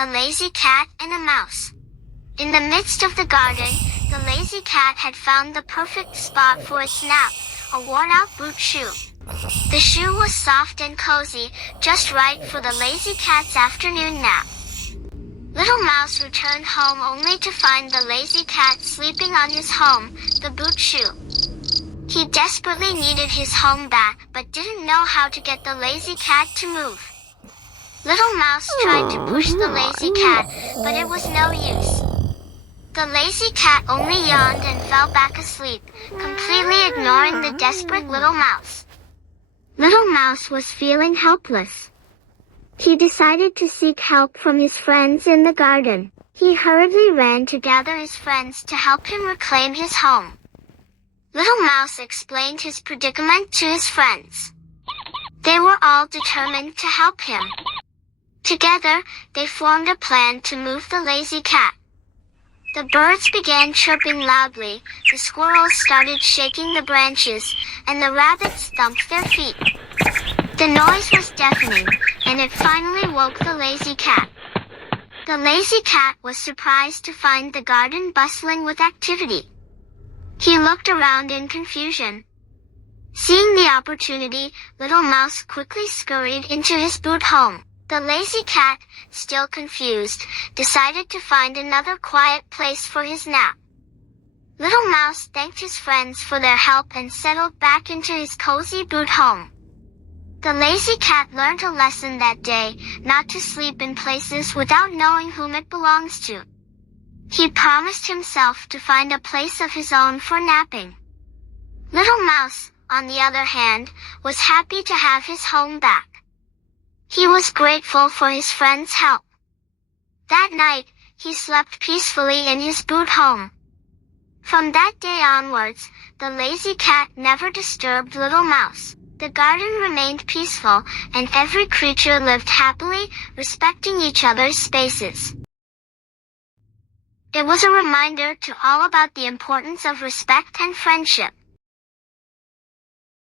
a lazy cat and a mouse. In the midst of the garden, the lazy cat had found the perfect spot for its nap, a worn-out boot shoe. The shoe was soft and cozy, just right for the lazy cat's afternoon nap. Little Mouse returned home only to find the lazy cat sleeping on his home, the boot shoe. He desperately needed his home back, but didn't know how to get the lazy cat to move. Little Mouse tried to push the lazy cat, but it was no use. The lazy cat only yawned and fell back asleep, completely ignoring the desperate Little Mouse. Little Mouse was feeling helpless. He decided to seek help from his friends in the garden. He hurriedly ran to gather his friends to help him reclaim his home. Little Mouse explained his predicament to his friends. They were all determined to help him. Together, they formed a plan to move the lazy cat. The birds began chirping loudly, the squirrels started shaking the branches, and the rabbits thumped their feet. The noise was deafening, and it finally woke the lazy cat. The lazy cat was surprised to find the garden bustling with activity. He looked around in confusion. Seeing the opportunity, Little Mouse quickly scurried into his boot home. The lazy cat, still confused, decided to find another quiet place for his nap. Little Mouse thanked his friends for their help and settled back into his cozy boot home. The lazy cat learned a lesson that day, not to sleep in places without knowing whom it belongs to. He promised himself to find a place of his own for napping. Little Mouse, on the other hand, was happy to have his home back. He was grateful for his friends' help. That night, he slept peacefully in his boot home. From that day onwards, the lazy cat never disturbed Little Mouse. The garden remained peaceful, and every creature lived happily, respecting each other's spaces. It was a reminder to all about the importance of respect and friendship.